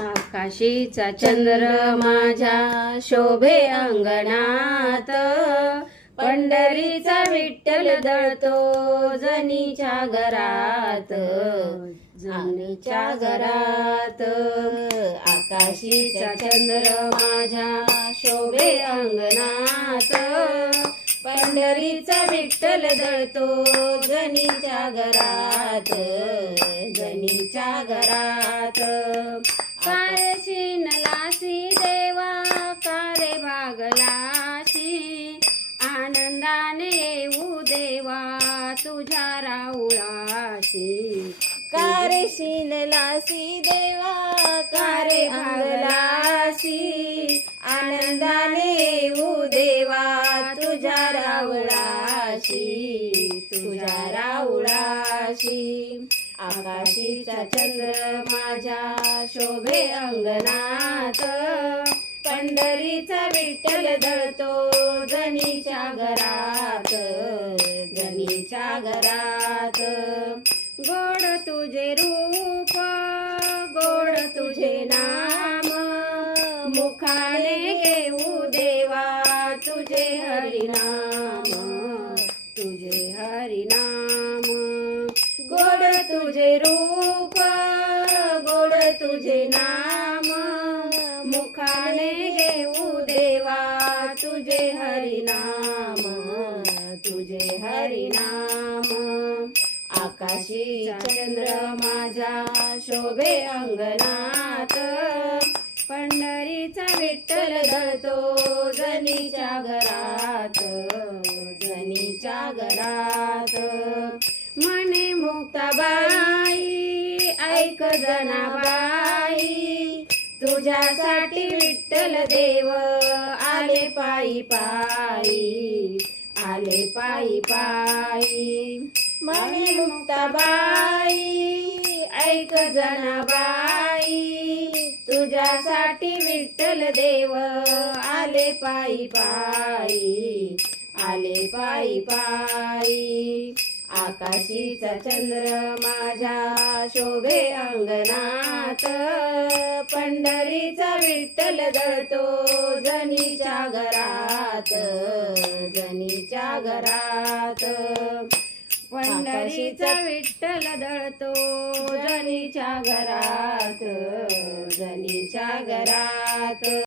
आकाशीचा चंद्र माझ्या शोभे अंगणात पंढरीचा विठ्ठल दळतो जनीच्या घरात जनीच्या घरात आकाशीचा चंद्र माझ्या शोभे अंगणात पंढरीचा विठ्ठल दळतो जनीच्या घरात जनीच्या घरात मला देवा तुझ्या राऊळाशी कारे शिनलासी देवा कारे भागलाशी आनंदाने देवा तुझा रावळाशी तुझा रावळाशी आकाशीचा चंद्र माझ्या शोभे अंगणात पंढरीचा विठ्ठल दळतो जनीच्या घरात जनीच्या घरात गोड तुझे रूप गोड तुझे नाम मुखाने घेऊ देवा तुझे हरिनाम तुझे हरिनाम गोड तुझे रूप गोड तुझे नाम तुझे हरिनाम तुझे हरिनाम आकाशी चंद्र माझा शोभे अंगनात पंढरीचा विठ्ठल धरतो जनीच्या घरात जनीच्या घरात म्हणे मुक्ताबाई ऐक जनाबाई तुझ्यासाठी विठ्ठल देव आले पायी पायी आले पायी पायी म्हणे मुक्ताबाई ऐक बाई तुझ्यासाठी विठ्ठल देव आले पायी पायी आले पायी पायी आकाशीचा चंद्र माझ्या शोभे अंगणात पंढरीचा विठ्ठल दळतो जनीच्या घरात जनीच्या घरात पंढरीचा विठ्ठल दळतो जनीच्या घरात जनीच्या घरात